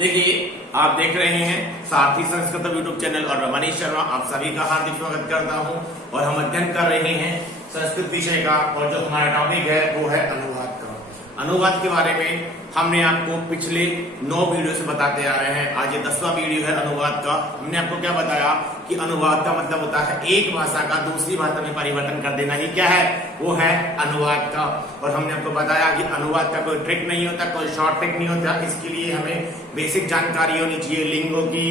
देखिए, आप देख रहे हैं सारथी संस्कृत यूट्यूब चैनल और रमनीश शर्मा आप सभी का हार्दिक स्वागत करता हूं। और हम अध्ययन कर रहे हैं संस्कृत विषय का, और जो हमारा टॉपिक है वो है अनुवाद का। अनुवाद के बारे में हमने आपको पिछले 9 वीडियो से बताते आ रहे हैं। आज ये 10वां वीडियो है अनुवाद का। हमने आपको क्या बताया कि अनुवाद का मतलब होता है एक भाषा का दूसरी भाषा में परिवर्तन कर देना ही क्या है, वो है अनुवाद का। और हमने आपको बताया कि अनुवाद का कोई ट्रिक नहीं होता, कोई शॉर्ट ट्रिक नहीं होता। इसके लिए हमें बेसिक जानकारी होनी चाहिए लिंगों की,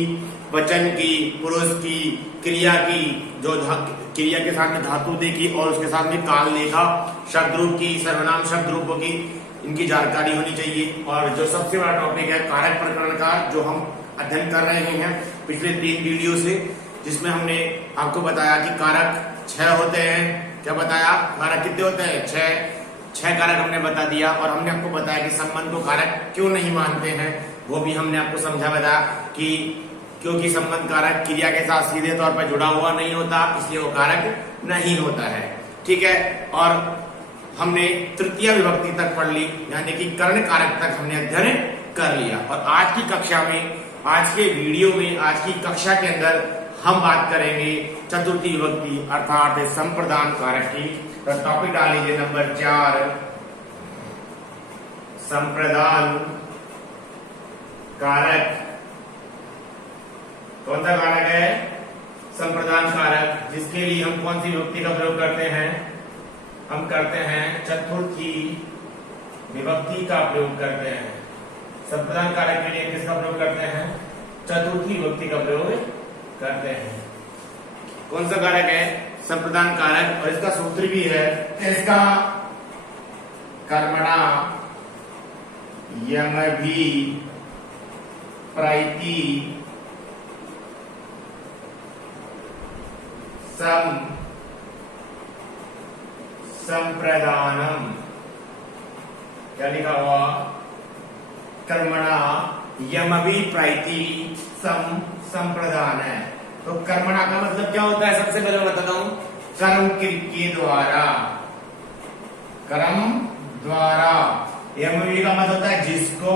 वचन की, पुरुष की, क्रिया की, जो क्रिया के साथ में धातु देखी और उसके साथ में काल देखा, शब्द रूप की, सर्वनाम शब्द रूपों की, इनकी जानकारी होनी चाहिए। और जो सबसे बड़ा टॉपिक है कारक प्रकरण का, जो हम अध्ययन कर रहे हैं पिछले 3 वीडियो से, जिसमें हमने आपको बताया कि कारक 6 होते हैं। क्या बताया? कारक कितने होते हैं? 6 कारक हमने बता दिया। और हमने आपको बताया कि संबंध को कारक क्यों नहीं मानते हैं, वो भी हमने आपको समझा बताया कि क्योंकि संबंध कारक क्रिया के साथ सीधे तौर पर जुड़ा हुआ नहीं होता, इसलिए वो कारक नहीं होता है। ठीक है। और हमने तृतीय विभक्ति तक पढ़ ली, यानी कि कर्ण कारक तक हमने अध्ययन कर लिया। और आज की कक्षा में, आज के वीडियो में, आज की कक्षा के अंदर हम बात करेंगे चतुर्थी विभक्ति अर्थात संप्रदान कारक की। तो टॉपिक डाल लीजिए नंबर 4, संप्रदान कारक। कौन सा कारक है? संप्रदान कारक, जिसके लिए हम कौन सी विभक्ति का प्रयोग करते हैं? हम करते हैं चतुर्थी विभक्ति का प्रयोग करते हैं। संप्रदान कारक के लिए किसका प्रयोग करते हैं? चतुर्थी विभक्ति का प्रयोग करते हैं। कौन सा कारक है? संप्रदान कारक। और इसका सूत्र भी है, इसका कर्मणा यमभी प्रैति संप्रदानम। क्या लिखा हुआ? कर्मणा यमभी प्रैति संप्रदान है। तो कर्मणा का मतलब क्या होता है? सबसे पहले मैं बताता हूं, कर्म के द्वारा, कर्म द्वारा। यमवी का मतलब होता है जिसको,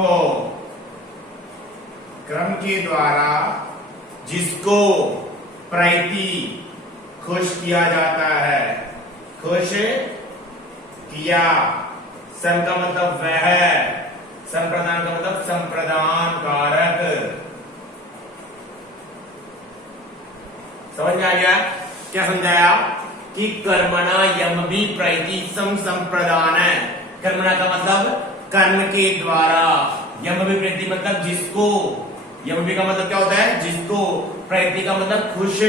कर्म के द्वारा जिसको प्रैति खुश किया जाता है, खुश किया। सं का मतलब वह, संप्रदान का मतलब संप्रदान कारक। समझ में आ गया? क्या समझाया कि कर्मणा यमभी प्रैति संप्रदान है। कर्मणा का मतलब कर्म के द्वारा, यमभी प्रैति मतलब जिसको, यमभी का मतलब क्या होता है? जिसको, प्रैति का मतलब खुश,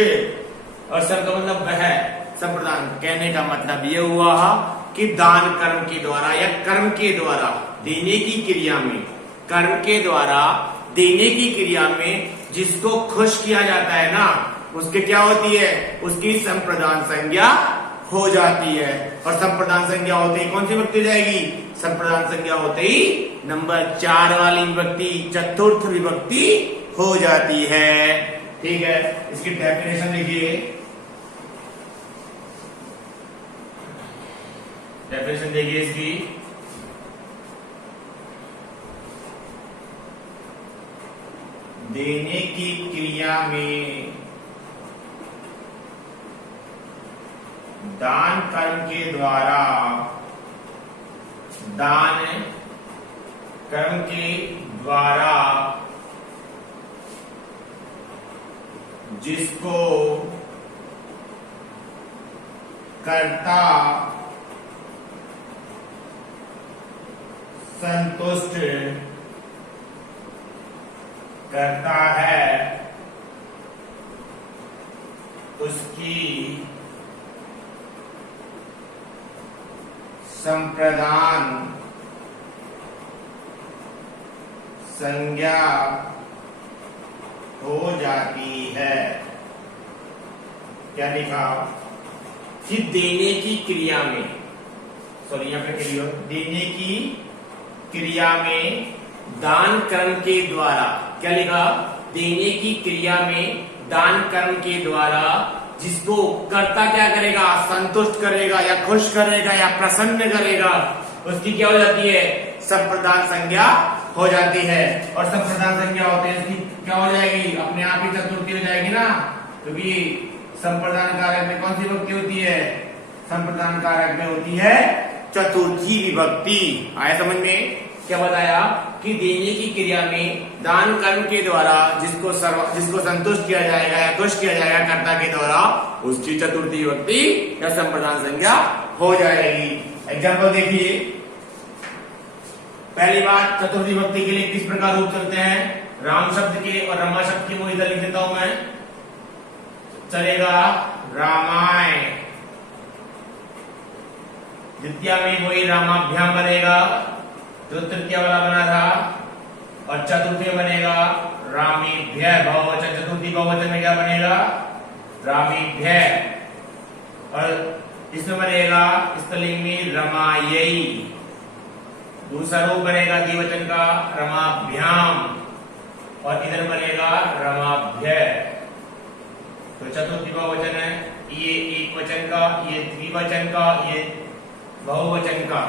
और सं का मतलब वह, संप्रदान। कहने का मतलब ये हुआ कि दान कर्म के द्वारा या कर्म के द्वारा देने की क्रिया में, कर्म के द्वारा देने की क्रिया में जिसको खुश किया जाता है ना, उसके क्या होती है? उसकी संप्रदान संज्ञा हो जाती है। और संप्रदान संज्ञा होते ही कौन सी विभक्ति हो जाएगी? संप्रदान संज्ञा होते ही नंबर 4 वाली विभक्ति, चतुर्थ विभक्ति हो जाती है। ठीक है। इसकी डेफिनेशन लिखिए। डेफिनेशन देखिए इसकी। देने की क्रिया में दान कर्म के द्वारा, दान कर्म के द्वारा जिसको कर्ता संतुष्ट करता है, उसकी संप्रदान संज्ञा हो जाती है। क्या लिखा? कि देने की क्रिया में, सॉरी यहां पे क्रिया, देने की क्रिया में दान कर्म के द्वारा, क्या लिखा? देने की क्रिया में दान कर्म के द्वारा जिसको कर्ता क्या करेगा? संतुष्ट करेगा या खुश करेगा या प्रसन्न करेगा, उसकी क्या हो जाती है? संप्रदान संज्ञा हो जाती है। और संप्रदान संज्ञा होते हैं, इसकी क्या हो जाएगी, अपने आप ही चतुर्थी हो जाएगी ना, क्योंकि संप्रदान कारक में कौन सी विभक्ति होती है, संप्रदान कारक में होती है चतुर्थी विभक्ति। आया समझ में? क्या बताया कि देने की क्रिया में दान कर्म के द्वारा जिसको संतुष्ट किया जाएगा या खुश किया जाएगा कर्ता के द्वारा, उसकी चतुर्थी विभक्ति या संप्रदान संज्ञा हो जाएगी। एग्जाम्पल देखिए, पहली बात, चतुर्थी विभक्ति के लिए किस प्रकार रूप चलते हैं, राम शब्द के और रमा शब्द के, वो इधर लिख देता हूं मैं, चलेगा रामाय, द्वितीय में वही रामाभ्याम बनेगा जो तृतीय वाला बना था, और चतुर्थी में बनेगा रामीभ्य बहुवचन, चतुर्थी बहुवचन में क्या बनेगा, रामीभ्य, और इसमें बनेगा स्त्रीलिंग में रमायई, दूसरा रूप बनेगा द्विवचन का रमाभ्याम, और इधर बनेगा रमाभ्य। तो चतुर्थी बहुवचन है, ये एक वचन का, ये द्विवचन का, ये बहुवचन का,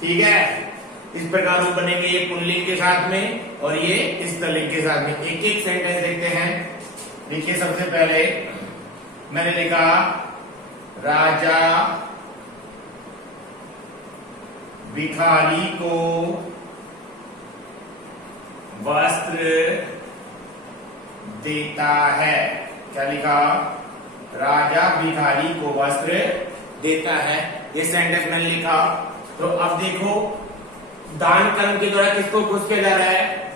ठीक है। इस प्रकार रूप बनेंगे, ये पुल्लिंग के साथ में और ये स्त्रीलिंग के साथ में। एक एक सेंटेंस देखते हैं। देखिए, सबसे पहले मैंने लिखा राजा भिखारी को वस्त्र देता है। क्या लिखा, राजा भिखारी को वस्त्र देता है, ये सेंटेंस मैंने लिखा। तो अब देखो, दान कर्म के द्वारा किसको खुश किया जा रहा है,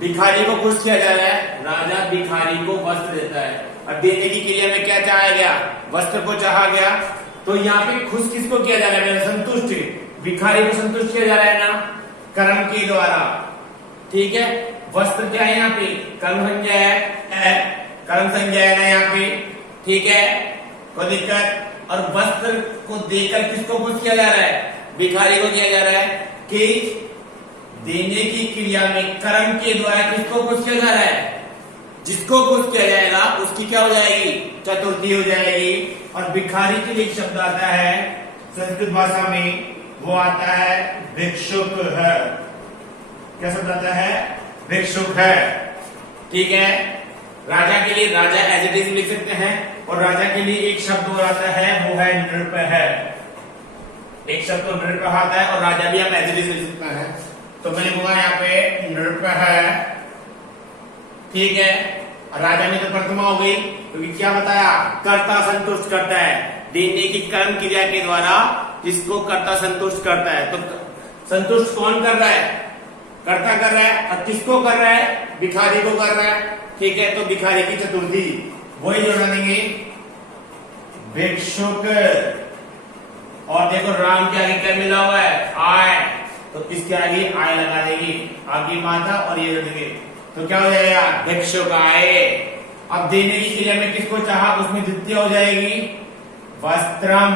भिखारी को खुश किया जा रहा है, राजा भिखारी को वस्त्र देता है। अब देने की क्रिया में क्या चाहा गया, वस्त्र को चाहा गया, तो यहाँ पे खुश किसको किया जा रहा है, मेरा संतुष्ट, भिखारी को संतुष्ट किया जा रहा है ना, कर्म के द्वारा, ठीक है। वस्त्र क्या है यहाँ पे, कर्म संज्ञा है, कर्म संज्ञा है ना यहाँ पे, ठीक है, कोई दिक्कत। और वस्त्र को देकर किसको खुश किया जा रहा है, भिखारी को किया जा रहा है, कि देने की क्रिया में कर्म के द्वारा किसको खुश किया जा रहा है, जिसको खुश किया जाएगा उसकी क्या हो जाएगी, चतुर्थी हो जाएगी। और भिखारी के लिए एक शब्द आता है संस्कृत भाषा में, वो आता है भिक्षुक है। क्या शब्द आता है, भिक्षुक है, ठीक है। राजा के लिए राजा एज इट इज लिख सकते हैं, और राजा के लिए एक शब्द और आता है, वो है नृप है। एक शब्द तो नृप आता है, और राजा भी हम एज इट इज लिख सकते हैं। तो मैंने बोला यहाँ पे नृप है, ठीक है। राजा में तो प्रथमा हो गई, क्योंकि क्या बताया, कर्ता संतुष्ट करता है, देने की कर्म क्रिया के द्वारा जिसको कर्ता संतुष्ट करता है। तो संतुष्ट कौन कर रहा है, कर्ता कर रहा है, और किसको कर रहा है, भिखारी को कर रहा है, ठीक है। तो भिखारी की चतुर्थी वही जोड़ा देंगे, भिक्षुक, और देखो राम के आगे क्या मिला हुआ है, आय, तो इसके आगे आय लगा देंगे, आगे माता और ये जोड़ देंगे, तो क्या हो जाएगा, भिक्षुक आय। अब देने की क्रिया में किसको चाहा, उसमें द्वितीय हो जाएगी वस्त्रम,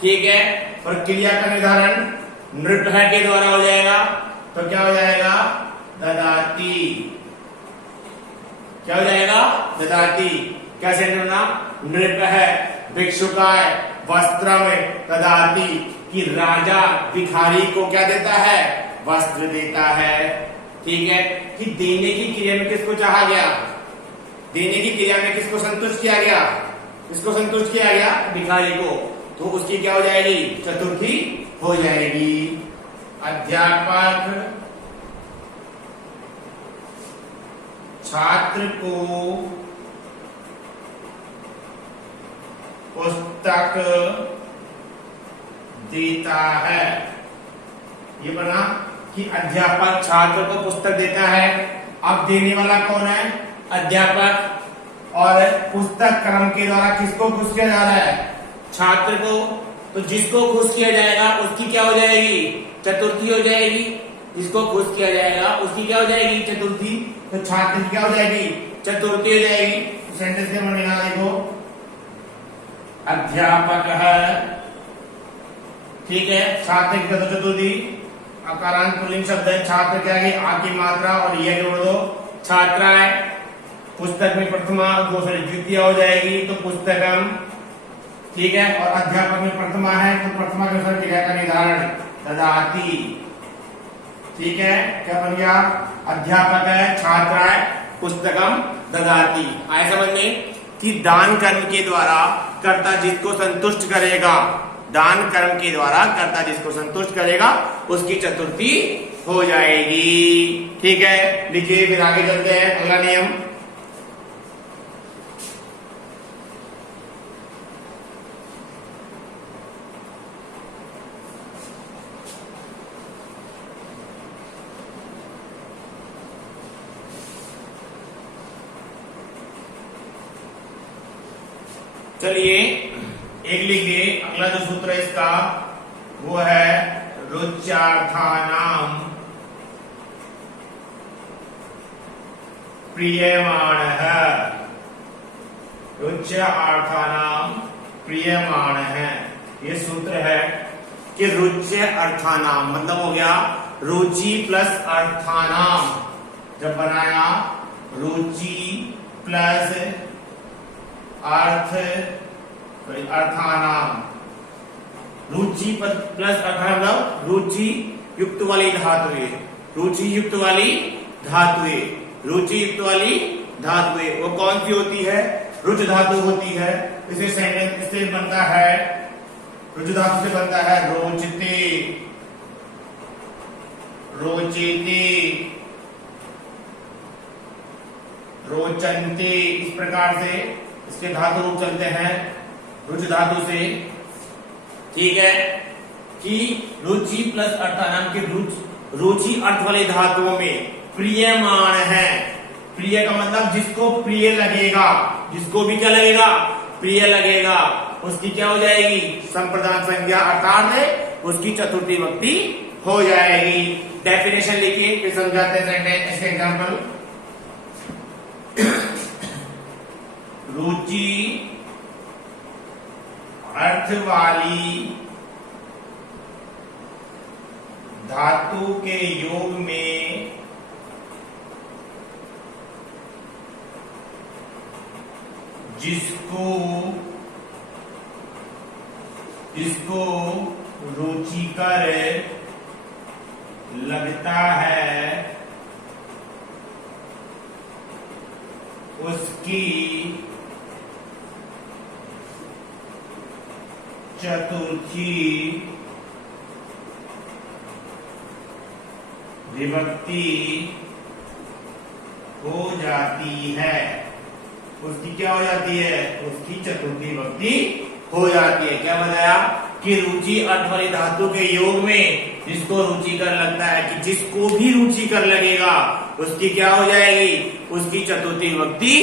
ठीक है। और क्रिया का निर्धारण नृप है के द्वारा हो जाएगा, तो क्या हो जाएगा, ददाती, क्या हो जाएगा, ददाती। क्या सेंटेंस बना, नृप है, भिक्षुकाय, वस्त्र में ददाती, कि राजा भिखारी को क्या देता है, वस्त्र देता है, ठीक है। कि देने की क्रिया में किसको चाहा गया, देने की क्रिया में kiसको संतुष्ट किया गया, किसको संतुष्ट किया गया, भिखारी को, तो उसकी क्या हो जाएगी, चतुर्थी हो जाएगी। अध्यापक छात्र को पुस्तक देता है। ये बना कि अध्यापक छात्र को पुस्तक देता है। अब देने वाला कौन है, अध्यापक, और पुस्तक कर्म के द्वारा किसको खुश किया जा रहा है, छात्र को। तो जिसको खुश किया जाएगा उसकी क्या हो जाएगी, चतुर्थी हो जाएगी। जिसको खुश किया जाएगा उसकी क्या हो जाएगी, चतुर्थी। तो छात्र की क्या हो जाएगी, चतुर्थी हो जाएगी। तो सेंटेंस में बनेगा, देखो, अध्यापक है, ठीक है, छात्र की चतुर्थी, अकारांत पुल्लिंग शब्द है, छात्र क्या है, आ की मात्रा और ये जोड़ दो, छात्रा है, पुस्तक में प्रथमा, दूसरी द्वितीय हो जाएगी, तो पुस्तकम, ठीक है। और अध्यापक में प्रथमा है, तो प्रथमा के अनुसार क्रिया का निर्धारण ददाती, ठीक है, क्या बन गया? अध्यापक है, छात्राय पुस्तकम ददाति। आए समझ में कि दान कर्म के द्वारा कर्ता जिसको संतुष्ट करेगा, दान कर्म के द्वारा कर्ता जिसको संतुष्ट करेगा उसकी चतुर्थी हो जाएगी। ठीक है, लिखिए फिर आगे चलते हैं। अगला नियम, चलिए एक लिखिए। अगला जो सूत्र है इसका वो है रुच्यार्थानाम प्रीयमाणः। रुच्यार्थानाम प्रीयमाणः, ये सूत्र है कि रुच्य अर्थानाम मतलब हो गया रुचि प्लस अर्थानाम। जब बनाया रुचि प्लस अर्थानाम, रुचि प्लस अर्थानाम मतलब रुचि युक्त वाली धातुएं, रुचि युक्त वाली धातुएं, रुचि युक्त वाली धातुएं वो कौन सी होती है? रुच धातु होती है। इसे सेंटेंस से बनता है, रुच धातु से बनता है रोचते, रोचेते, रोचन्ते। इस प्रकार से इसके धातु रूप चलते हैं रुच धातु से। ठीक है, कि रुचि प्लस अर्थानाम की रुचि अर्थ वाले धातुओं में प्रियमाण है। प्रिय का मतलब जिसको प्रिय लगेगा, जिसको भी क्या लगेगा? प्रिय लगेगा, उसकी क्या हो जाएगी? संप्रदान संज्ञा अर्थात उसकी चतुर्थी विभक्ति हो जाएगी। डेफिनेशन लिखिए फिर समझाते हैं सेंटेंस। इसके एग्जांपल, रुचि अर्थ वाली धातु के योग में जिसको रुचिकर लगता है उसकी चतुर्थी विभक्ति हो जाती है। उसकी क्या हो जाती है? उसकी चतुर्थी विभक्ति हो जाती है। क्या बताया कि रुचि अर्थ वाली धातु के योग में जिसको रुचिकर लगता है, कि जिसको भी रुचिकर लगेगा उसकी क्या हो जाएगी? उसकी चतुर्थी विभक्ति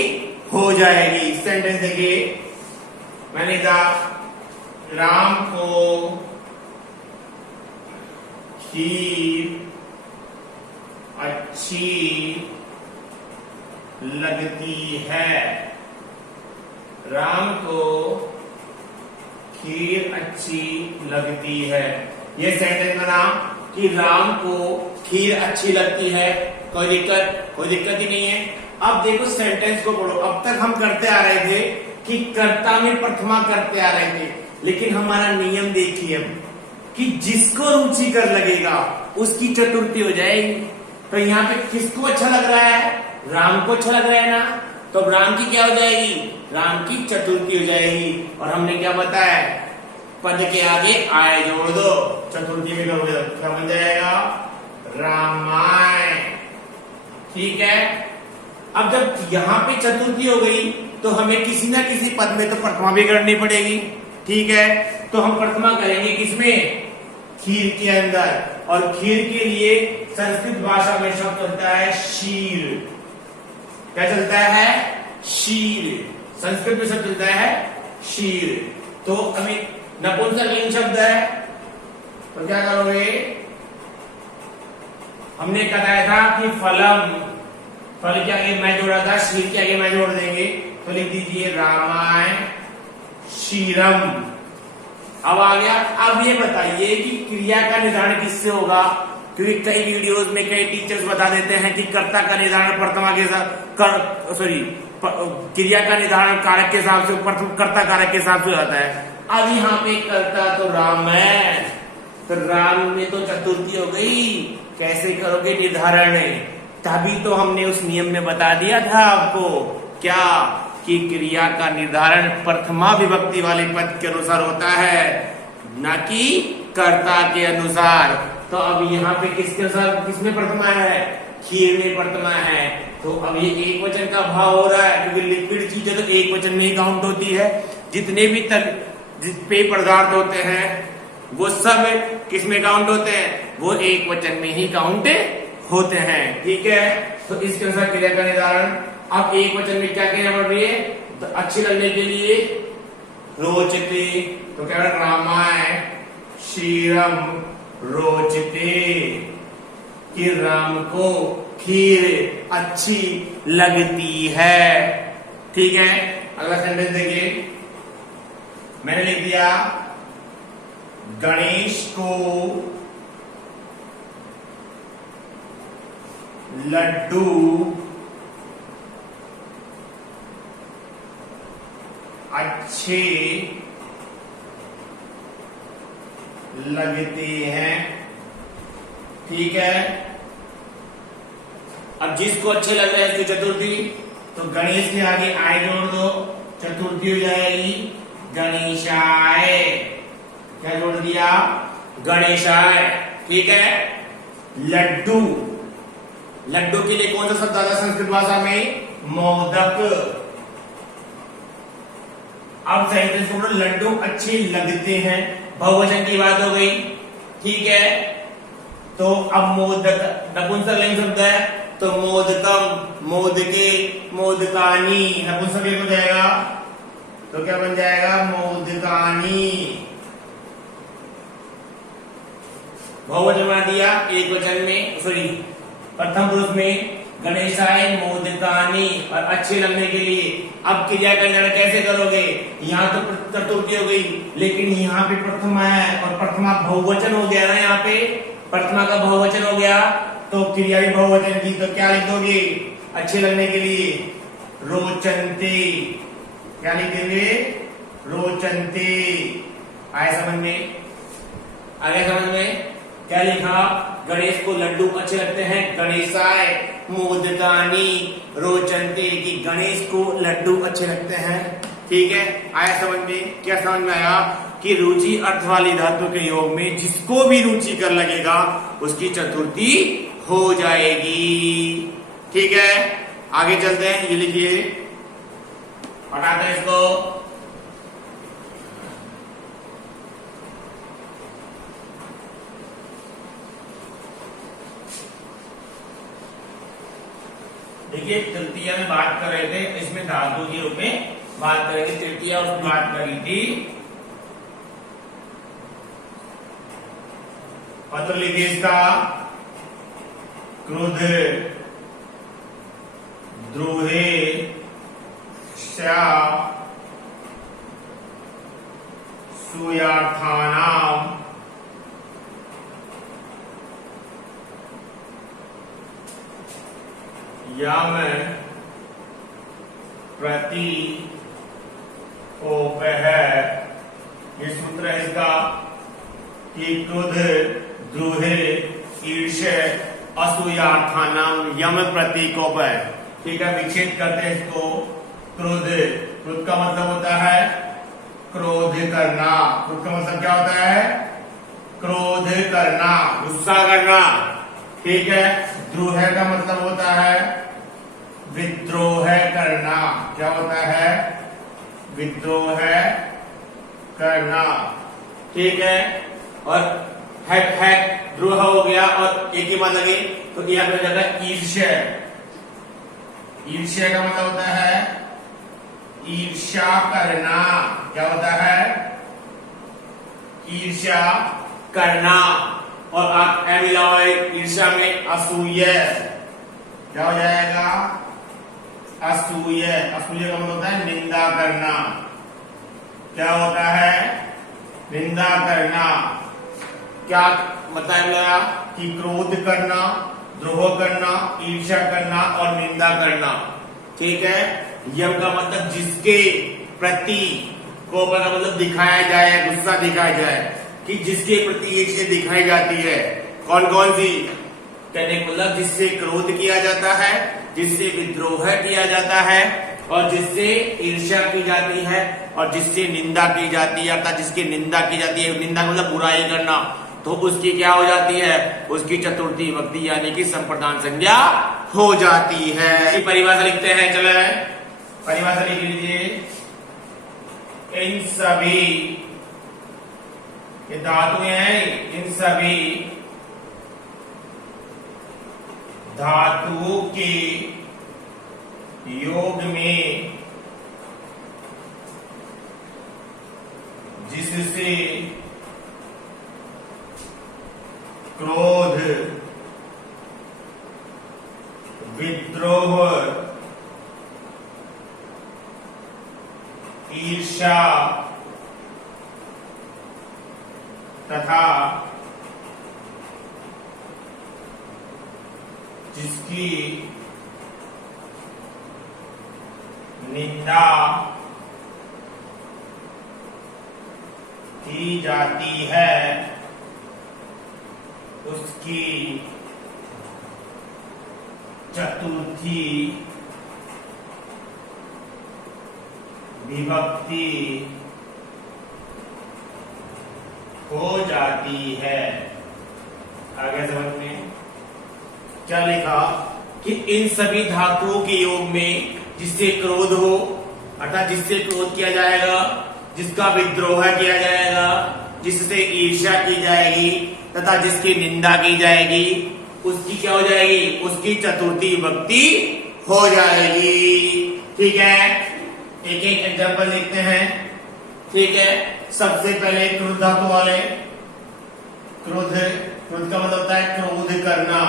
हो जाएगी। सेंटेंस देखिए, मैंने कहा राम को खीर अच्छी लगती है। राम को खीर अच्छी लगती है। ये सेंटेंस बना कि राम को खीर अच्छी लगती है। कोई दिक्कत ही नहीं है। अब देखो सेंटेंस को पढ़ो। अब तक हम करते आ रहे थे कि कर्ता में प्रथमा करते आ रहे थे, लेकिन हमारा नियम देखिए कि जिसको रुचिकर लगेगा उसकी चतुर्थी हो जाएगी। तो यहाँ पे किसको अच्छा लग रहा है? राम को अच्छा लग रहा है ना, तो राम की क्या हो जाएगी? राम की चतुर्थी हो जाएगी। और हमने क्या बताया? पद के आगे आय जोड़ दो, चतुर्थी में करोगे तो क्या बन जाएगा? रामाय। ठीक है, अब जब यहाँ पे चतुर्थी हो गई तो हमें किसी ना किसी पद में तो प्रथमा भी करनी पड़ेगी। ठीक है, तो हम प्रथमा करेंगे किसमें? खीर के अंदर। और खीर के लिए संस्कृत भाषा में शब्द चलता है शीर। क्या चलता है? शीर। संस्कृत में शब्द चलता है शीर। तो अभी नपुंसकलिंग शब्द है, तो क्या करोगे? हमने बताया था कि फलम, फल के आगे मैं जोड़ा था, शीर के आगे मैं जोड़ देंगे, तो लिख दीजिए रामाय शीरम। अब आ गया। अब ये बताइए कि क्रिया का निर्धारण किससे होगा? क्योंकि कई वीडियोस में कई टीचर्स बता देते हैं कि कर्ता का निर्धारण प्रथमा के साथ क्रिया का निर्धारण कारक के हिसाब से, कर्ता कारक के हिसाब से होता है। अब यहाँ पे कर्ता तो राम है, तो राम में तो चतुर्थी हो गई, कैसे करोगे निर्धारण? तभी तो हमने उस नियम में बता दिया था आपको क्या कि क्रिया का निर्धारण प्रथमा विभक्ति वाले पद के अनुसार होता है, न कि कर्ता के अनुसार। तो अब यहाँ पे किसके अनुसार, किसमें प्रथमा है? खीर में प्रथमा है। तो अब ये एक वचन का भाव हो रहा है, क्योंकि लिक्विड चीजें तो एक वचन में ही काउंट होती है। जितने भी पेय पदार्थ होते हैं वो सब किसमें काउंट होते हैं? वो एक वचन में ही काउंट होते हैं। ठीक है, तो इसके अनुसार क्रिया का निर्धारण। अब एक वचन में क्या कहना पड़ रही है? तो अच्छी लगने के लिए रोचते, तो क्या रामाय क्षीरम रोचते, कि राम को खीर अच्छी लगती है। ठीक है, अगला सेंटेंस देखिए, मैंने लिख दिया गणेश को लड्डू अच्छे लगते हैं। ठीक है, अब जिसको अच्छे लग रहे हैं उसकी चतुर्थी, तो गणेश के आगे आय जोड़ दो, चतुर्थी हो जाएगी गणेशाय। क्या जोड़ दिया? गणेशाय। ठीक है, लड्डू, लड्डू के लिए कौन सा शब्द आता है संस्कृत भाषा में? मोदक। अब सेंटेंस को लड्डू अच्छे लगते हैं, बहुवचन की बात हो गई। ठीक है, तो अब मोदक नपुंसकलिंग शब्द है, तो मोदकम, मोदके, मोदकानी नपुंसकलिंग हो जाएगा, तो क्या बन जाएगा? मोदकानी। बहुवचन बना दिया एक वचन में, सॉरी प्रथम पुरुष में, गणेशाय मोदकानी, और अच्छे लगने के लिए। अब क्रिया का निर्धारण कैसे करोगे? यहाँ तो चतुर्थी हो गई, लेकिन यहाँ पे प्रथमा है और प्रथमा बहुवचन हो गया ना, यहाँ पे प्रथमा का बहुवचन हो गया, तो क्रिया भी बहुवचन की, तो क्या लिख दोगे अच्छे लगने के लिए? रोचन्ते। क्या लिख देंगे? रोचन्ते। आए समझ में? आगे समझ में? क्या लिखा? गणेश को लड्डू अच्छे लगते हैं, गणेशाय मोदकानी रोचन्ते, कि गणेश को लड्डू अच्छे लगते हैं। ठीक है, आया समझ में? क्या समझ में आया कि रुचि अर्थ वाली धातु के योग में जिसको भी रुचि कर लगेगा उसकी चतुर्थी हो जाएगी। ठीक है, आगे चलते हैं। ये लिखिए, हटाते हैं इसको। देखिए, तृतीया में बात कर रहे थे, इसमें धातु के रूप में बात करेंगे। तृतीया उसमें बात करी थी, पत्र लिखिए इसका, क्रोध द्रोहे सुयार्थानाम यम प्रति ओपह। ये सूत्र है इसका कि क्रोध द्रोहे ईर्ष्य असूयार्थानाम यम प्रतीकोप है। ठीक है, विच्छेद करते हैं इसको। क्रोध, क्रोध का मतलब होता है क्रोध करना। क्रोध का मतलब क्या होता है? क्रोध करना, गुस्सा करना। ठीक है, द्रोह का मतलब होता है विद्रोह करना। क्या होता है? विद्रोह करना। ठीक है, और है द्रोह हो गया और एक ही बात लगी, तो यह हो जाता है ईर्ष्या। ईर्ष्या का मतलब होता है ईर्ष्या करना। क्या होता है? ईर्ष्या करना। और आप मिलाओ ईर्ष्या में असूय। क्या हो जाएगा? असूय। असूय का मतलब होता है निंदा करना। क्या होता है? निंदा करना। क्या मतलब कि क्रोध करना, द्रोह करना, ईर्ष्या करना और निंदा करना। ठीक है, यम का मतलब जिसके प्रति, कोप का मतलब दिखाया जाए, गुस्सा दिखाया जाए। कि जिसके प्रति ये चीजें दिखाई जाती है, कौन कौन सी? कहने का मतलब जिससे क्रोध किया जाता है, जिससे विद्रोह किया जाता है, और जिससे ईर्ष्या की जाती है, और जिससे निंदा की जाती है, अर्थात जिसकी निंदा की जाती है, निंदा मतलब बुराई करना, तो उसकी क्या हो जाती है? उसकी चतुर्थी विभक्ति यानी कि संप्रदान संज्ञा हो जाती है। इसकी परिभाषा लिखते हैं, चले परिभाषा लिख लीजिए। इन सभी ये धातुएं हैं, इन सभी धातुओं के योग में जिससे क्रोध, विद्रोह, ईर्ष्या तथा जिसकी निंदा की जाती है उसकी चतुर्थी विभक्ति हो जाती है। आगे समझ में क्या लिखा कि इन सभी धातुओं के योग में जिससे क्रोध हो, अर्थात जिससे क्रोध किया जाएगा, जिसका विद्रोह किया जाएगा, जिससे ईर्ष्या की जाएगी तथा जिसकी निंदा की जाएगी, उसकी क्या हो जाएगी? उसकी चतुर्थी विभक्ति हो जाएगी। ठीक है, एक एक एग्जाम्पल लिखते हैं। ठीक है, सबसे पहले क्रोध धातु वाले, क्रोध, क्रोध का मतलब होता है क्रोध करना।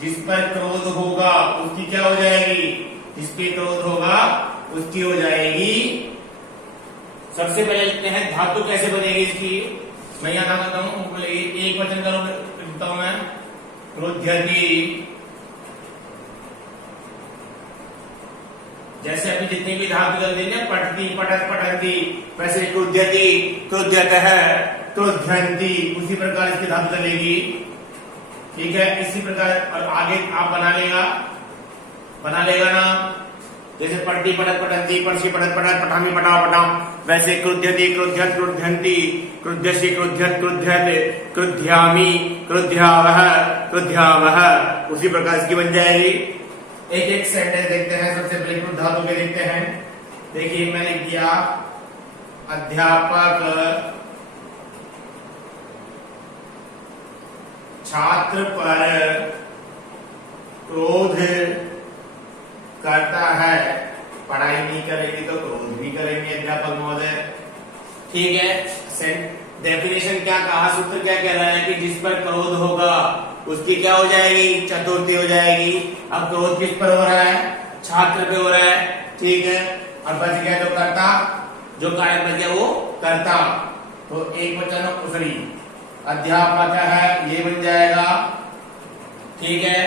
जिस पर क्रोध होगा उसकी क्या हो जाएगी? जिसपे क्रोध होगा उसकी हो जाएगी। सबसे पहले लिखते हैं धातु कैसे बनेगी इसकी। मैं यहाँ बताता हूँ, एक वचन का लिखता हूं मैं, क्रोध्यति। जैसे अभी जितनी भी धातु चल रही है, पठती, पठत, पठंती, वैसे क्रोध्यति, क्रोध्यतः, क्रोध्यन्ति, उसी प्रकार इसकी धातु चलेगी। ठीक है, इसी प्रकार और आगे आप बना लेगा ना। जैसे पढ़ती, पठत, पठंती, पढ़सी, पठत, पठत, पठामी, पठाओ, पठाओ, वैसे क्रुध्यति, क्रुध्यत, क्रुध्यन्ति, क्रुध्यसि, क्रुध्यत, क्रुध्यत, क्रुध्यामि, क्रुध्यावह, क्रुध्यावह, उसी प्रकार इसकी बन जाएगी। एक एक सेंटेंस देखते हैं। सबसे पहले क्रुद्ध धातु के देखते हैं। देखिए मैंने किया अध्यापक छात्र पर क्रोध करता है। पढ़ाई नहीं करेगी तो क्रोध भी करेंगे अध्यापक महोदय। ठीक है, डेफिनेशन क्या कहा, सूत्र क्या कह रहा है कि जिस पर क्रोध होगा उसकी क्या हो जाएगी? चतुर्थी हो जाएगी। अब क्रोध किस पर हो रहा है? छात्र पे हो रहा है। ठीक है, और बच गया जो कर्ता, जो कारक बच गया वो कर्ता। तो एक वचन उसरी अध्यापक है, ये बन जाएगा। ठीक है,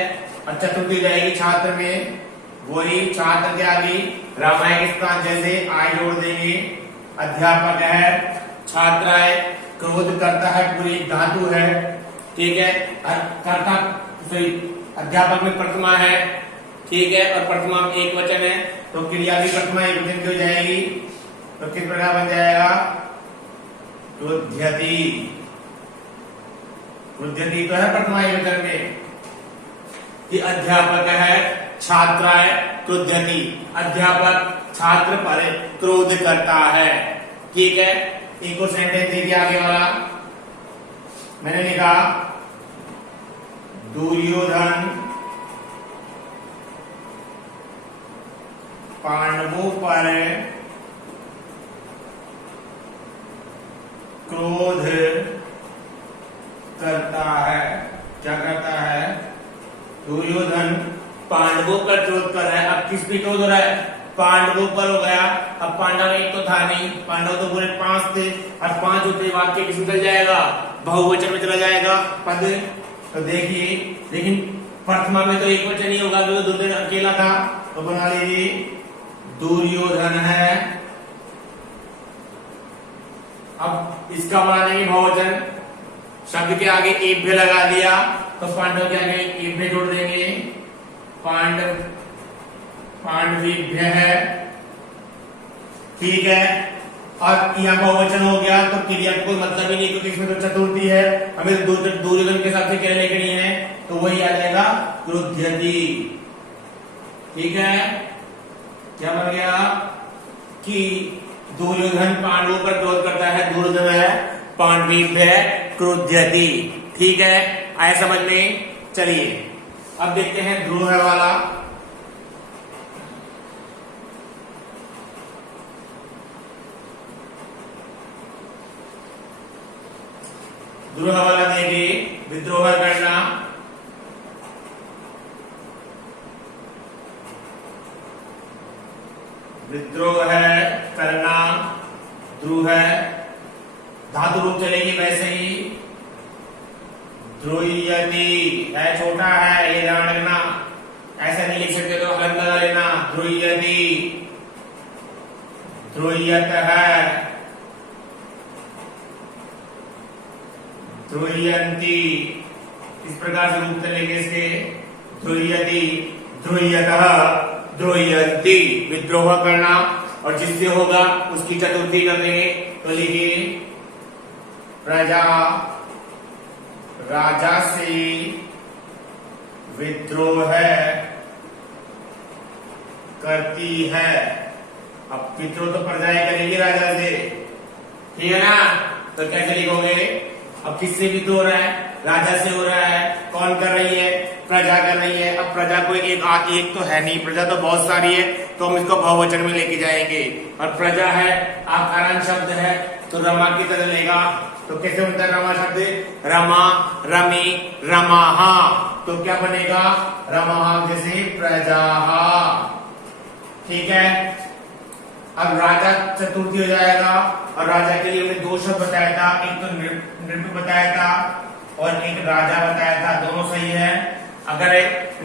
और चतुर्थी जाएगी छात्र में, वही छात्र के आगे रामायण स्थान जैसे आय जोड़ देंगे। अध्यापक है, छात्र है, क्रोध करता है, पूरी धातु है। ठीक है, कर्ता अध्यापक में प्रथमा है। ठीक है, और प्रथमा में एक वचन है तो क्रिया भी प्रथमा एक वचन की हो जाएगी। तो किस प्रकार बन जाएगा? क्रोध्यति। क्रोध्यति तो है प्रथमा एक वचन में कि अध्यापक है, छात्र है, क्रोध्यति, अध्यापक छात्र पर क्रोध करता है। ठीक है, एक और सेंटेंस देखिए आगे वाला। मैंने लिखा दुर्योधन पांडवों पर क्रोध करता है। क्या करता है? दुर्योधन पांडवों पर क्रोध कर रहा है। अब किस पे क्रोध हो रहा है? पांडवों पर हो गया। अब पांडव एक तो था नहीं, पांडव तो पूरे 5 थे, और 5 होते वाक्य किस में चल जाएगा? बहुवचन में चला जाएगा पद। तो देखिए, लेकिन प्रथमा में तो एक वचन ही होगा, तो दुर्योधन अकेला था। तो बना लीजिए दुर्योधन है। अब इसका बना देंगे बहुवचन, शब्द के आगे एभ्य लगा दिया तो पांडव के आगे एभ्य जोड़ देंगे, पांडवेभ्य है, ठीक है। और यहाँ बहुवचन हो गया तो क्रिया को कोई मतलब ही नहीं, क्योंकि इसमें तो चतुर्थी है, हमें दुर्योधन के हिसाब से क्या लेनी है, तो वही आ जाएगा क्रुध्यति, ठीक है। क्या बन गया कि दुर्योधन पांडवों पर क्रोध करता है, दुर्योधन है पांडवेभ्य क्रुध्यति, ठीक है। आया समझ में? चलिए अब देखते हैं द्रोह वाला। द्रोह वाला देंगे, विद्रोह करना, विद्रोह करना, द्रोह धातु रूप चलेगी वैसे ही, द्रोह्यति है छोटा है, ये ध्यान रखना, ऐसा नहीं लिख सकते तो अलग लगा लेना, द्रोह्यति, द्रोह्यत है, द्रोह्यन्ति, इस प्रकार से रूप चलेंगे इसके, द्रोह्यति, द्रोह्यतः, द्रोह्यन्ति, विद्रोह करना, और जिससे होगा उसकी चतुर्थी कर देंगे तो लिखिए प्रजा, राजा से विद्रोह करती है। अब विद्रोह तो प्रजाएं करेगी राजा से, ठीक है ना, तो कैसे लिखोगे? अब किससे विद्रोह हो रहा है? राजा से हो रहा है। कौन कर रही है? प्रजा कर रही है। अब प्रजा को एक तो है नहीं, प्रजा तो बहुत सारी है, तो हम इसको बहुवचन में लेके जाएंगे। और प्रजा है आकारांत शब्द है तो रमा की तरह लेगा, तो कैसे बनता है रमा शब्द? रमा, रमी, रमाहा, तो क्या बनेगा? रमाहा जैसे प्रजाहा, ठीक है। अब राजा चतुर्थी हो जाएगा, और राजा के लिए हमने दो शब्द बताया था, एक तो नृप बताया था और एक राजा बताया था, दोनों सही है। अगर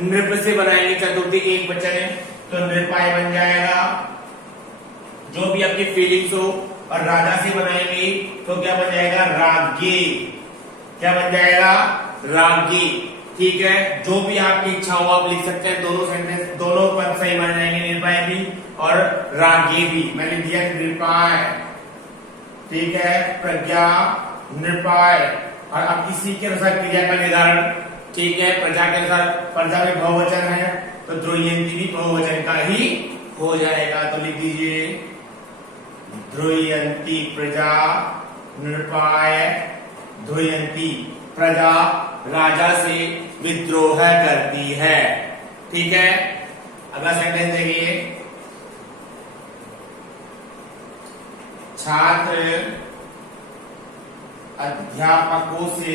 नृप से बनाएंगे चतुर्थी एक वचन है तो नृपाय बन जाएगा, जो भी आपकी फीलिंग्स हो। और राजा से बनाएंगे तो क्या बन जाएगा? राज्ञी, क्या बन जाएगा? राज्ञी, ठीक है। जो भी आपकी इच्छा हो आप लिख सकते हैं, दोनों सेंटेंस दोनों पद सही मान जाएंगे, निर्पाय भी और राज्ञी भी। मैंने दिया निर्पाय, ठीक है, प्रज्ञा, निर्पाय। और अब इसी के अनुसार क्रिया का निर्धारण, ठीक है, प्रजा के अनुसार, प्रजा में बहुवचन है तो द्रोह्यन्ति भी बहुवचन का ही हो जाएगा, तो लिख दीजिए द्रोह्यन्ति प्रजा, निर्पाय, द्रोह्यन्ति प्रजा राजा से विद्रोह करती है, ठीक है। अगला सेंटेंस देखिए, छात्र अध्यापकों से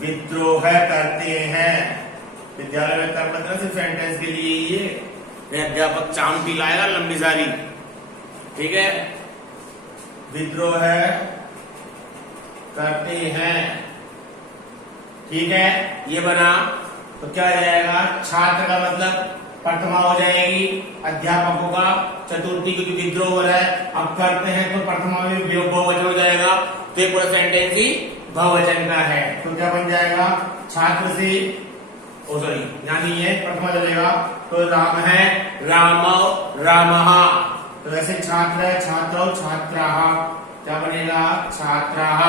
विद्रोह करते हैं। विद्यालय में कर मतलब सिर्फ सेंटेंस के लिए ये अध्यापक चामटी लाएगा लंबी सारी, ठीक है। विद्रोह करते हैं, ठीक है, ये बना तो क्या हो जाएगा? छात्र का मतलब प्रथमा हो जाएगी, अध्यापकों का चतुर्थी, क्योंकि विद्रोह हो रहा है। अब करते हैं तो प्रथमा में बहुवचन हो जाएगा, तो ये पूरा सेंटेंस ही बहुवचन का है। तो क्या बन जाएगा? छात्र से, ओ सॉरी यहाँ नहीं है, प्रथमा चलेगा, तो राम है रामौ रामहा, तो वैसे छात्र है छात्रौ छात्राः, क्या बनेगा? छात्राः,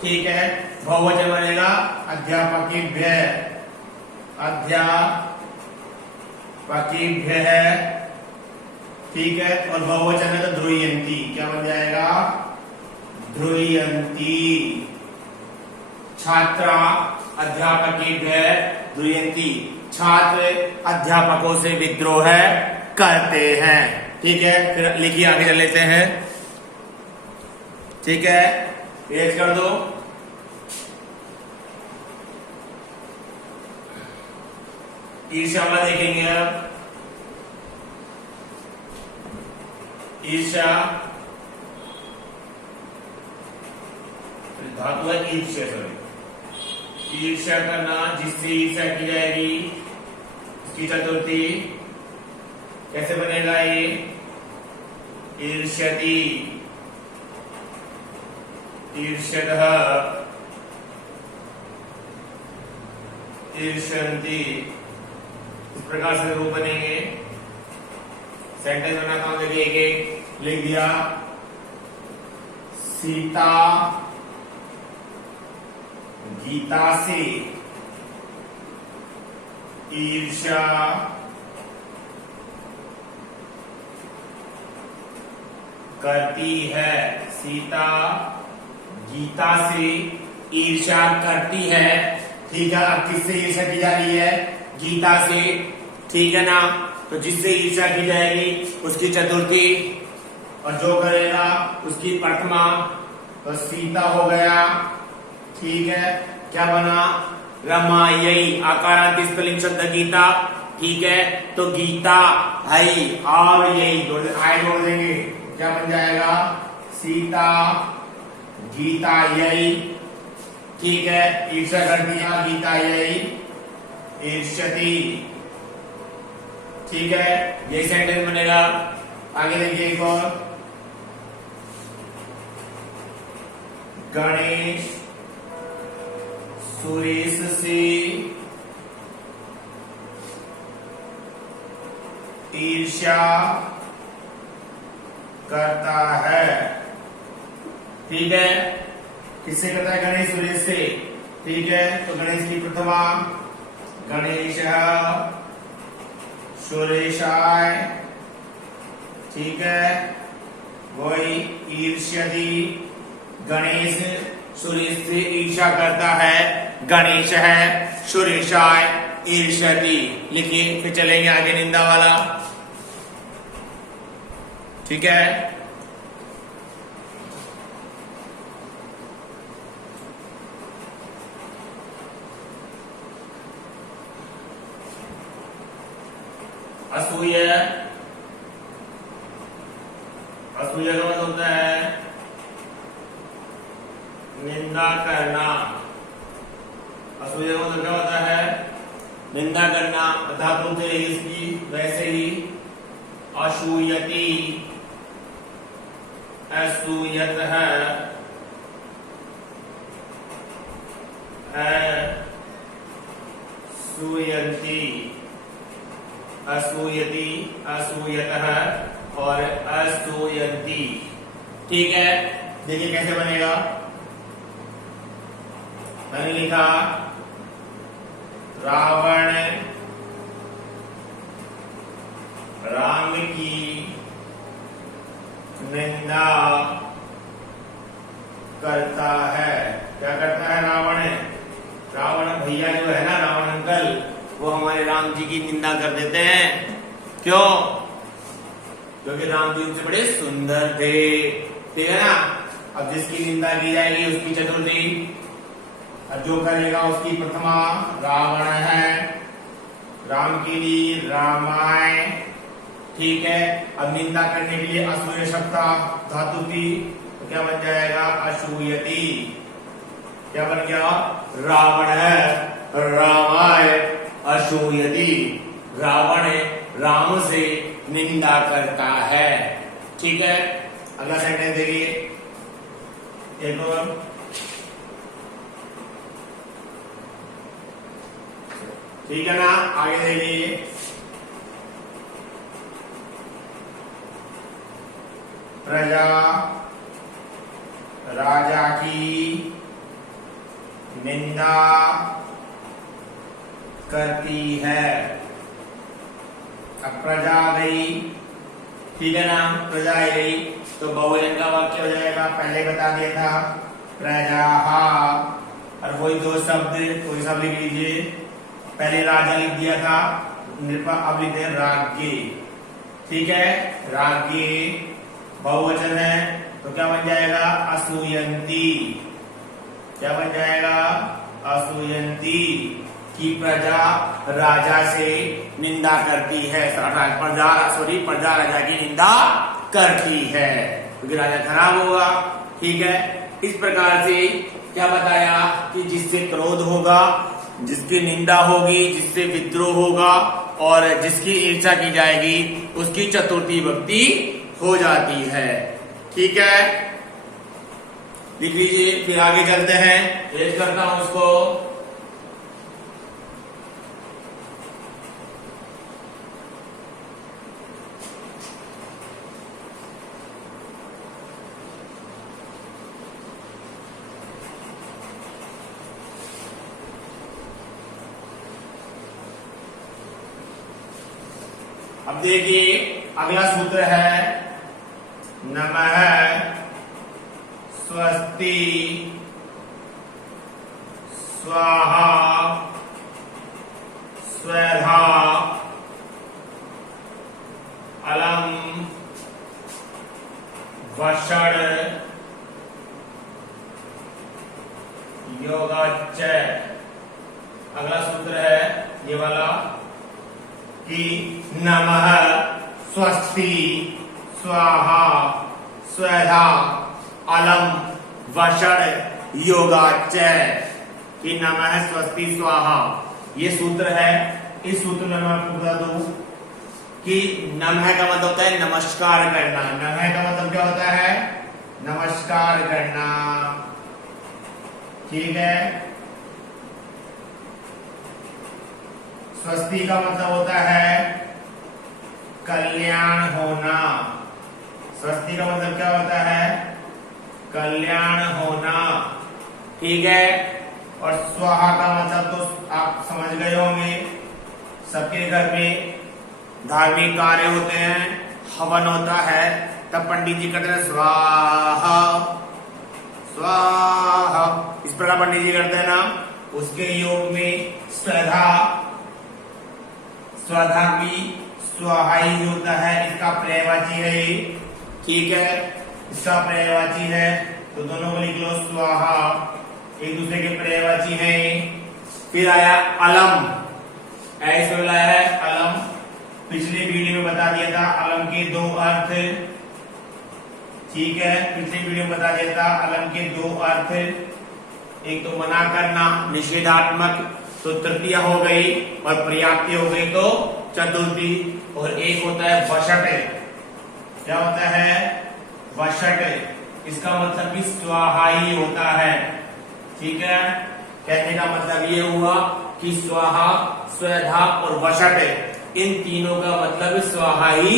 ठीक है। बहुवचन बनेगा अध्यापकेभ्य, अध्यापकेभ्य, ठीक है। और बहुवचन है तो द्रोह्यन्ति, क्या बन जाएगा? द्रोह्यन्ति, छात्रा अध्यापकेभ्य द्रोह्यन्ति, छात्र अध्यापकों से विद्रोह करते हैं, ठीक है। फिर लिखिए, आगे चल लेते हैं, ठीक है, पेज कर दो। ईर्ष्या वाला देखेंगे अब, ईर्ष्या धातु है ईर्ष्या, सॉरी, ईर्ष्या करना, जिससे ईर्ष्या की जाएगी, इसकी चतुर्थी कैसे बनेगा? ये ईर्ष्यति, ईर्ष्यतः ईर्ष्यन्ति। इस प्रकार से रूप बनेंगे। सेंटेंस बनाता हूं, देखिए एक एक लिख दिया। सीता गीता से ईर्ष्या करती है। सीता गीता से ईर्ष्या करती है। ठीक है, अब किससे ईर्ष्या की जा रही है? गीता से। ठीक है ना, तो जिससे ईर्ष्या की जाएगी उसकी चतुर्थी, और जो करेगा उसकी प्रथमा। तो सीता हो गया। ठीक है, क्या बना? रमायई, आकारांत स्पेलिंग शब्द गीता। ठीक है, तो गीता हई और यही आय जोड़ देंगे, क्या बन जाएगा? सीता गीता यही। ठीक है, ईर्ष्या कर दिया, गीता यही ईर्ष्यति। ठीक है, यही सेंटेंस बनेगा। आगे देखिए एक और, गणेश सुरेश से ईर्ष्या करता है। ठीक है, किससे करता है? गणेश सुरेश से। ठीक है, तो गणेश की प्रथमा गणेश सुरेशाय। ठीक है, वही ईर्ष्यति, गणेश सुरेश से ईर्ष्या करता है। गणेश है सुरेशाय ईर्ष्यति। लिखिए, फिर चलेंगे आगे निंदा वाला। ठीक है, असूय, असूया का मतलब होता है निंदा करना। असूया का मतलब क्या होता है? निंदा करना। धातु से इसकी वैसे ही असूयति, असूयत है, असूयन्ति, असूयति, असूयतः और असूयन्ति। ठीक है, देखिए कैसे बनेगा। मैंने लिखा रावण राम की निंदा करता है। क्या करता है? रावण। रावण भैया जो है ना, रावण अंकल, वो हमारे राम जी की निंदा कर देते हैं। क्यों? क्योंकि राम जी उनसे बड़े सुंदर थे। ठीक है ना, अब जिसकी निंदा की जाएगी उसकी चतुर्थी, और जो करेगा उसकी प्रथमा। रावण है, राम के लिए रामाय। ठीक है, अब निंदा करने के लिए असूय शब्द धातु की, तो क्या बन जाएगा? असूयति। क्या बन गया? रावण है रामाय असूयति। रावण राम से निंदा करता है। ठीक है, अगला सेंटेंस देखिए एक और, ठीक है ना, आगे देखिए। प्रजा राजा की निंदा करती है। अब प्रजा गई, ठीक है ना, प्रजा गई तो बहुवचन का वाक्य हो जाएगा। पहले बता दिया था प्रजा, और वही दो शब्द, कोई शब्द लिख लीजिए। पहले राजा लिख दिया था, नृपा, अब लिखते हैं राज्ञी। ठीक है, राज्ञी बहुवचन है, तो क्या बन जाएगा? असूयन्ति। क्या बन जाएगा? असूयन्ति की प्रजा राजा से निंदा करती है। प्रजा राजा की निंदा करती है, क्योंकि राजा खराब होगा। ठीक है, इस प्रकार से क्या बताया कि जिससे क्रोध होगा, जिसकी निंदा होगी, जिससे विद्रोह होगा और जिसकी ईर्ष्या की जाएगी उसकी चतुर्थी विभक्ति हो जाती है। ठीक है, लिख लीजिए। फिर आगे चलते हैं, पेश करता हूं उसको। अब देखिए अगला सूत्र है नमः स्वस्ति स्वाहा स्वधा अलम वषड योगाच्च। अगला सूत्र है ये वाला कि नमः स्वस्ति स्वाहा स्वधा अलम वषड योगाच्च। कि नमः स्वस्ति स्वाहा ये सूत्र है। इस सूत्र में मैं आपको बता दूं कि नमः का मतलब होता है नमस्कार करना। नमः का मतलब क्या होता है? नमस्कार करना। ठीक है। स्वस्ति का मतलब होता है कल्याण होना। स्वस्ति का मतलब क्या होता है? कल्याण होना। ठीक है। और स्वाहा का मतलब तो आप समझ गए होंगे, सबके घर में धार्मिक कार्य होते हैं, हवन होता है, तब पंडित जी कहते हैं स्वाहा स्वाहा, इस प्रकार पंडित जी करते हैं ना। उसके योग में स्वधा, स्वधा भी स्वाहाई होता है, इसका पर्यायवाची है ये। ठीक है, इसका पर्यायवाची है तो दोनों को लिख लो स्वाहा, एक दूसरे के पर्यायवाची है। फिर आया अलम, ऐसे बोला है अलम। पिछले वीडियो में बता दिया था अलम के दो अर्थ। ठीक है, पिछले वीडियो में बता दिया था अलम के दो अर्थ। एक तो मना करना निषेधात्मक, तो तृतीय हो गई, और पर्याप्ति हो गई तो चतुर्थी। और एक होता है वषट। क्या होता है? वषट। इसका मतलब भी स्वाहाई होता है। ठीक है, कहने का मतलब ये हुआ कि स्वाहा, स्वधा और वषट इन तीनों का मतलब स्वाहाई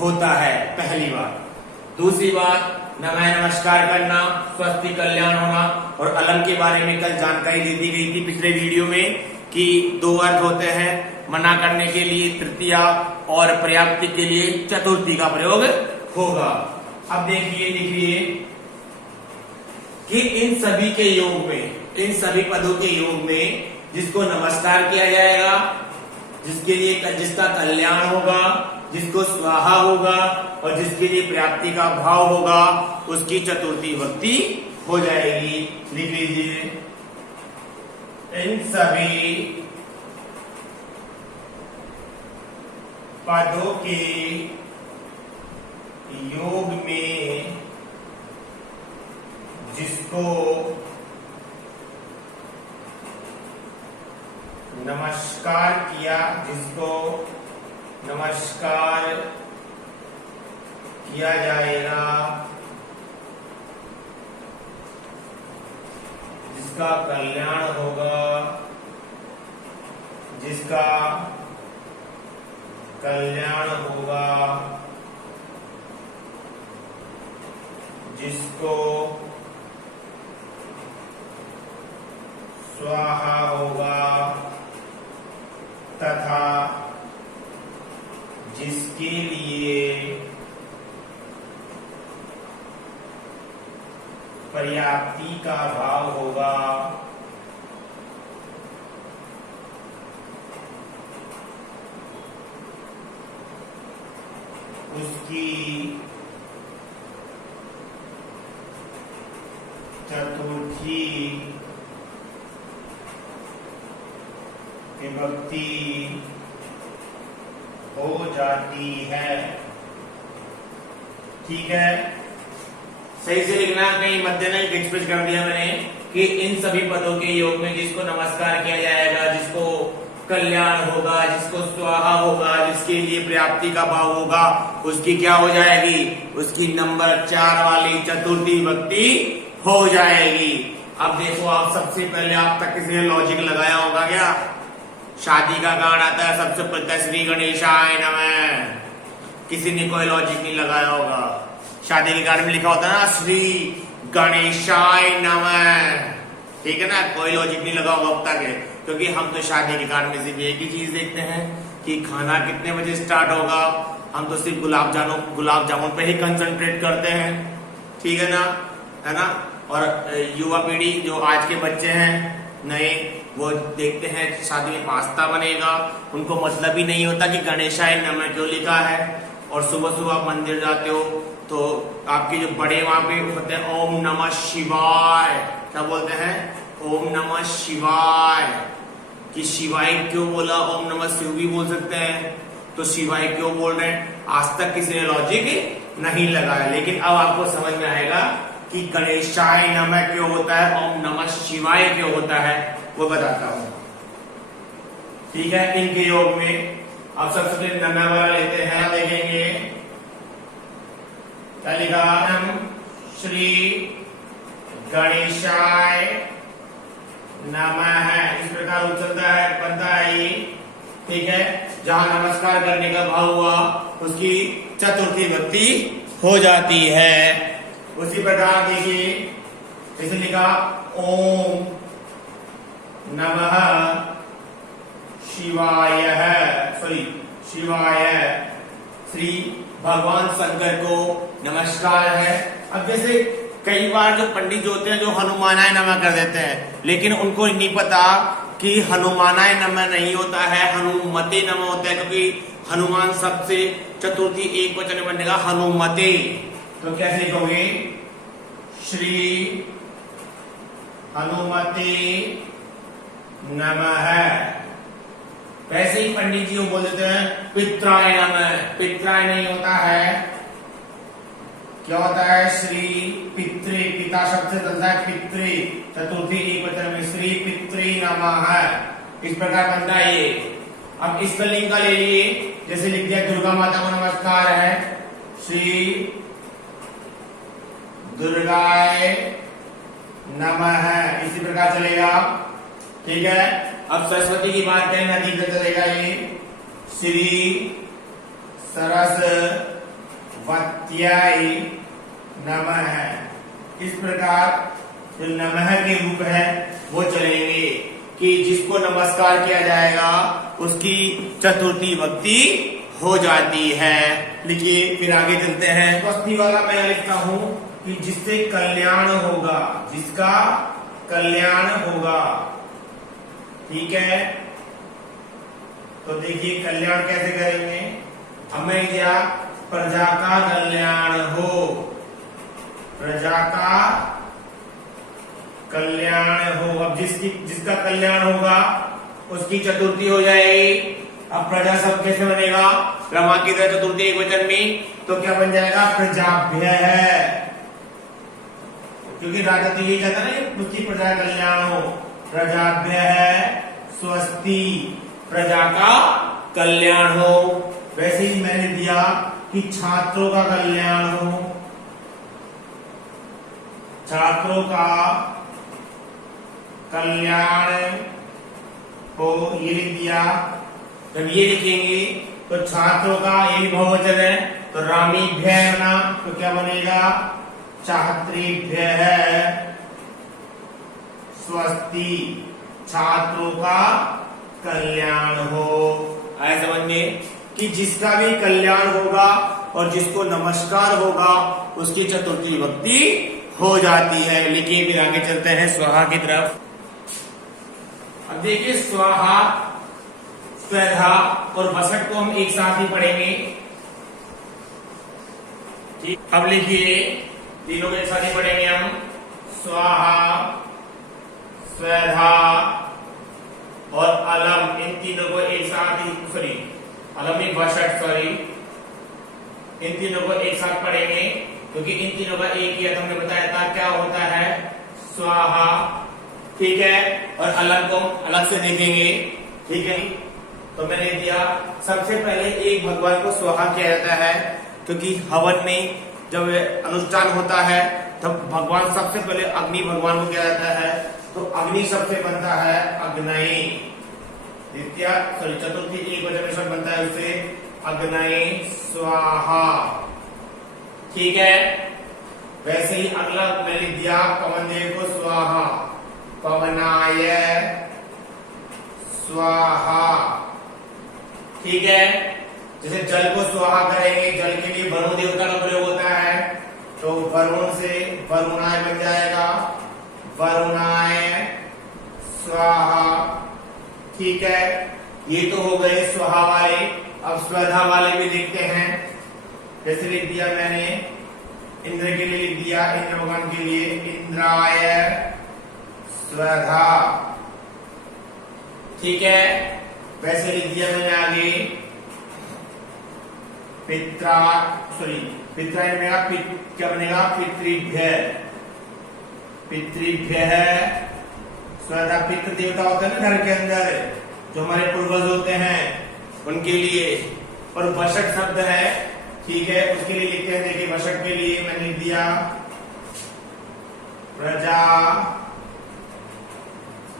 होता है, पहली बात। दूसरी बात, नमः नमस्कार करना, स्वस्ति कल्याण होना। और अलम के बारे में कल जानकारी दे दी गई थी पिछले वीडियो में कि दो अर्थ होते हैं, मना करने के लिए तृतीया और पर्याप्ति के लिए चतुर्थी का प्रयोग होगा। अब देखिए, लिखिए कि इन सभी के योग में, इन सभी पदों के योग में जिसको नमस्कार किया जाएगा, जिसके लिए जिसका कल्याण होगा, जिसको स्वाहा होगा और जिसके लिए प्राप्ति का भाव होगा, उसकी चतुर्थी विभक्ति हो जाएगी। लिख लीजिए, इन सभी पदों के योग में जिसको नमस्कार किया, जिसको नमस्कार किया जाएगा, जिसका कल्याण होगा, जिसका कल्याण होगा, जिसको स्वाहा होगा तथा जिसके लिए पर्याप्ति का भाव होगा, उसकी चतुर्थी विभक्ति हो जाती है। ठीक है, सही से लिखना, कहीं मध्य नहीं एक्सप्रेस कर दिया मैंने कि इन सभी पदों के योग में जिसको नमस्कार किया जाएगा, जिसको कल्याण होगा, जिसको स्वाहा होगा, जिसके लिए प्राप्ति का भाव होगा, उसकी क्या हो जाएगी? उसकी नंबर 4 वाली चतुर्थी विभक्ति हो जाएगी। अब देखो, आप सबसे पहले आप तक किसी ने लॉजिक लगाया होगा क्या? शादी का गान आता है, सबसे पहले श्री गणेशाय नमः। किसी ने कोई लॉजिक नहीं लगाया होगा। शादी के गाने में लिखा होता है ना, श्री गणेशाय नमः, ठीक है ना? कोई लॉजिक नहीं लगा होगा अब तक है, क्योंकि हम तो शादी के गाने में सिर्फ एक ही चीज देखते हैं कि खाना कितने बजे स्टार्ट होगा। हम तो सिर्फ गुलाब जामुन पे ही कंसंट्रेट करते हैं, ठीक है ना? और युवा पीढ़ी जो आज के बच्चे हैं नए, वो देखते हैं शादी में पास्ता बनेगा, उनको मतलब ही नहीं होता कि गणेशाय नमः क्यों लिखा है। और सुबह सुबह आप मंदिर जाते हो तो आपके जो बड़े वहां पे होते हैं, ओम नमः शिवाय, क्या बोलते हैं? ओम नमः शिवाय। कि शिवाय क्यों बोला? ओम नमः शिव भी बोल सकते हैं, तो शिवाय क्यों बोल रहे हैं? आज तक किसी ने लॉजिक नहीं लगाया, लेकिन अब आपको समझ में आएगा कि गणेशाय नमः क्यों होता है, ओम नमः शिवाय क्यों होता है, वो बताता हूं, ठीक है? इनके योग में अब सबसे पहले नमः वाला लेते हैं, देखेंगे क्या लिखा? श्री गणेशाय नमः है, इस प्रकार उचलता है, बनता है ये, ठीक है? जहां नमस्कार करने का भाव हुआ उसकी चतुर्थी विभक्ति हो जाती है। उसी प्रकार देखिए, जैसे लिखा ओम नमः शिवाय है, शिवाय, श्री भगवान शंकर को नमस्कार है। अब जैसे कई बार जो पंडित जो होते हैं जो हनुमानाय नमः कर देते हैं, लेकिन उनको नहीं पता कि हनुमानाय नमः नहीं होता है, हनुमते नमः होता है, क्योंकि हनुमान सबसे चतुर्थी एक वचन बनेगा हनुमते। तो कैसे लिखोगे? श्री हनुमते नमः। वैसे ही पंडित जी को बोल देते हैं पित्राय नमः, पित्राय नहीं होता है, क्या होता है? श्री पितृ, पिता शब्द से बनता है पितृ, चतुर्थी एक वचन में श्री पितृ नमः, इस प्रकार बनता है ये। अब इस स्पेलिंग का ले लिए, जैसे लिख दिया दुर्गा माता को नमस्कार है, श्री दुर्गाय नमः, इसी प्रकार चलेगा, ठीक है? अब सरस्वती की बात करें, नदी का चलेगा ये, श्री सरस्वत्याय नमः। इस प्रकार जो नमः के रूप है वो चलेंगे कि जिसको नमस्कार किया जाएगा उसकी चतुर्थी विभक्ति हो जाती है। लिखिए, फिर आगे चलते हैं। स्वस्ति वाला मैं लिखता हूं कि जिससे कल्याण होगा, जिसका कल्याण होगा, ठीक है? तो देखिए कल्याण कैसे करेंगे? हमें क्या? प्रजा का कल्याण हो, प्रजा का कल्याण हो। अब जिसका कल्याण होगा उसकी चतुर्थी हो जाएगी। अब प्रजा सब कैसे बनेगा? रमा की तरह चतुर्थी एक वचन में, तो क्या बन जाएगा? प्रजाभ्य है, क्योंकि राजा तो यही चाहता है ना उसकी प्रजा का कल्याण हो। प्रजाभ्य है स्वस्ति, प्रजा का कल्याण हो। वैसे ही मैंने दिया कि छात्रों का कल्याण हो, छात्रों का कल्याण हो, ये लिख दिया। जब ये लिखेंगे तो छात्रों का ये बहुवचन है, तो रामीभ्य बना, तो क्या बनेगा? छात्रीभ्य है स्वस्ति, छात्रों का कल्याण हो। आए समझ में कि जिसका भी कल्याण होगा और जिसको नमस्कार होगा उसकी चतुर्थी विभक्ति हो जाती है। लिखिए, फिर आगे चलते हैं स्वाहा की तरफ। अब देखिए, स्वाहा, स्वधा और वसट को हम एक साथ ही पढ़ेंगे, ठीक? अब लिखिए, तीनों को एक साथ ही पढ़ेंगे हम। स्वाहा, स्वधा और अलम, इन तीनों को एक साथ ही, अलम में वसट, इन तीनों को एक साथ पढ़ेंगे, क्योंकि इन तीनों का एक ही हमने बताया था क्या होता है? स्वाहा, ठीक है? और अलग को अलग से देखेंगे, ठीक है? तो मैंने दिया, सबसे पहले एक भगवान को स्वाहा किया जाता है, क्योंकि हवन में जब अनुष्ठान होता है तब भगवान सबसे पहले अग्नि भगवान को क्या जाता है, तो अग्नि सबसे बनता है अग्नई, द्वितीय सॉरी चतुर्थी एक वचन में शब्द बनता है उससे अग्नई स्वाहा। ठीक है, वैसे ही अगला मैंने लिख दिया पवन देव को स्वाहा, पवनाय स्वाहा। ठीक है, जैसे जल को स्वाहा करेंगे, जल के लिए वरुण देवता का प्रयोग होता है, तो वरुण से वरुणाय बन जाएगा, वरुणाय स्वाहा। ठीक है, ये तो हो गए स्वाहा वाले। अब स्वधा वाले भी देखते हैं। जैसे लिख दिया मैंने इंद्र के लिए, लिख दिया इंद्र भगवान के लिए इंद्राय स्वधा। ठीक है, वैसे लिख दिया मैंने आगे पित्रा सॉरी पित्रा बनेगा क्या बनेगा, पितृभ्य, पितृभ्य स्वधा। पितृ देवता होते हैं ना घर के अंदर, जो हमारे पूर्वज होते हैं उनके लिए। और वशट शब्द है, ठीक है, उसके लिए लिखते हैं। देखिए वशट के लिए मैंने लिख दिया प्रजा,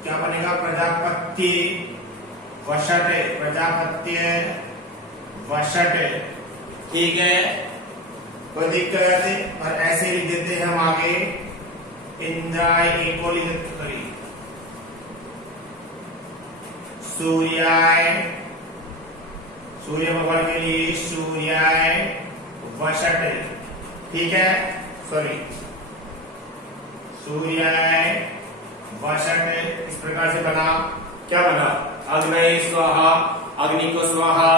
क्या बनेगा, प्रजापत्य वशट, प्रजापत्य वशट। ठीक है, कोई दिक्कत है, और ऐसे लिख देते हैं हम आगे इंद्राय, एक और लिख सूर्याय, सूर्य भगवान के लिए सूर्याय वशट। ठीक है, सॉरी सूर्याय वशट। इस प्रकार से बना, क्या बना, अग्नय स्वाहा, अग्नि को स्वाहा,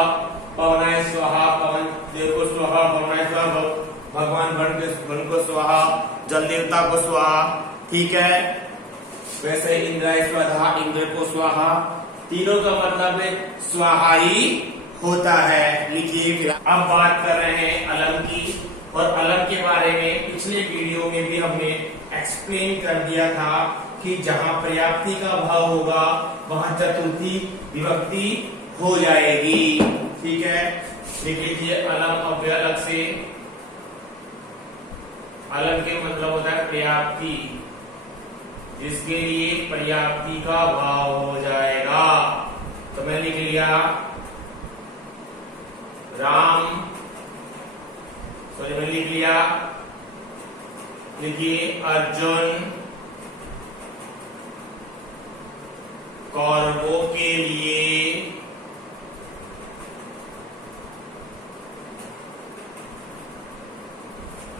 पवनाय स्वाहा, पवन देव को स्वाहा, पवनाय स्वाहा, भगवान वन को स्वाहा, जल देवता को स्वाहा। ठीक है, वैसे इंद्राय स्वाहा, इंद्र को स्वाहा। तीनों का मतलब स्वाहा ही होता है। लिखिए फिर अब बात कर रहे हैं अलम की, और अलम के बारे में पिछले वीडियो में भी हमने एक्सप्लेन कर दिया था कि जहां पर्याप्ति का भाव होगा वहां चतुर्थी विभक्ति हो जाएगी। ठीक है, लिख लीजिए अलम अव्यय अलग से। अलम के मतलब होता है पर्याप्ति, जिसके लिए पर्याप्ति का भाव हो जाएगा। तो मैंने लिख लिया राम, सॉरी मैंने लिख लिया, लिखिए अर्जुन कौरवों के लिए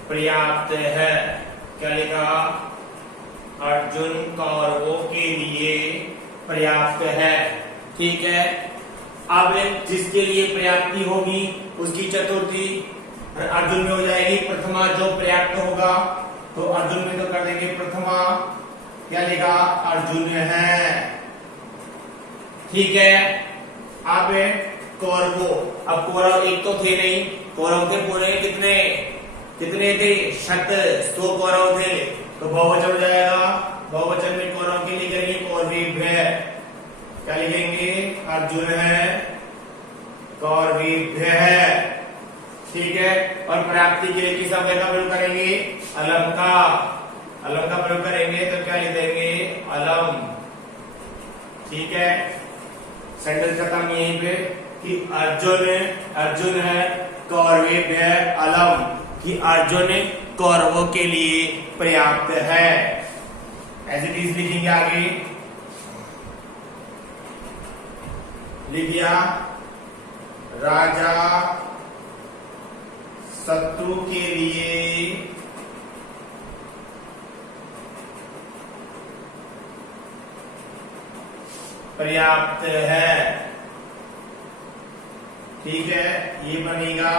पर्याप्त है। क्या लिखा, अर्जुन कौरवों के लिए पर्याप्त है। ठीक है, अब जिसके लिए पर्याप्ति होगी उसकी चतुर्थी अर्जुन में हो जाएगी। प्रथमा जो पर्याप्त होगा तो अर्जुन में तो कर देंगे प्रथमा। क्या लिखा, अर्जुन है। ठीक है, अब कौरवों, अब कौरव एक तो थे नहीं, कौरव थे पूरे कितने कितने थे, 100 कौरव थे, तो बहुवचन हो जाएगा। बहुवचन में कौरव के लिए करेंगे कौरवीभ्य। क्या लिखेंगे, अर्जुन है, कौरवीभ्य है। ठीक है, और पर्याप्ति के लिए किस अव्यय का प्रयोग करेंगे, अलम का। अलम का प्रयोग करेंगे तो क्या लिख देंगे, अलम। ठीक है, सेंटेंस खत्म यहीं पे कि अर्जुन है, कौरवीभ्य अलम, कि अर्जुन कौरवों के लिए पर्याप्त है। एज इट इज लिखेंगे आगे, लिख दिया राजा शत्रु के लिए पर्याप्त है। ठीक है, ये बनेगा।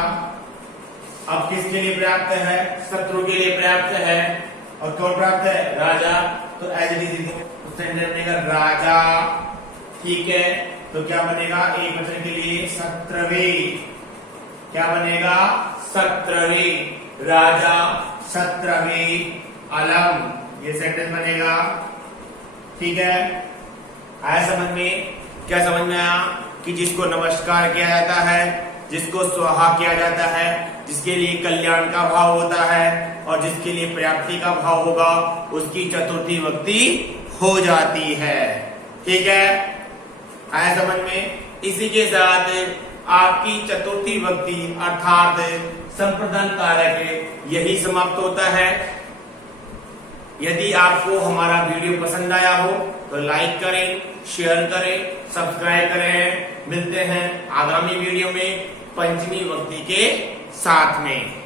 अब किसके लिए पर्याप्त है, शत्रु के लिए पर्याप्त है। और कौन पर्याप्त है, राजा, तो एज इट इज बनेगा राजा। ठीक है, तो क्या बनेगा, एक वचन के लिए सत्रवे। क्या बनेगा, सत्रवे, राजा सत्रवे अलम, ये सेंटेंस बनेगा। ठीक है, आया समझ में। क्या समझ में आया कि जिसको नमस्कार किया जाता है, जिसको स्वाहा किया जाता है, जिसके लिए कल्याण का भाव होता है और जिसके लिए प्राप्ति का भाव होगा, उसकी चतुर्थी विभक्ति हो जाती है। ठीक है, आया समझ में। इसी के साथ आपकी चतुर्थी विभक्ति अर्थात संप्रदान कारक यही समाप्त होता है। यदि आपको हमारा वीडियो पसंद आया हो तो लाइक करें, शेयर करें, सब्सक्राइब करें। मिलते हैं आगामी वीडियो में पंचमी विभक्ति के साथ में।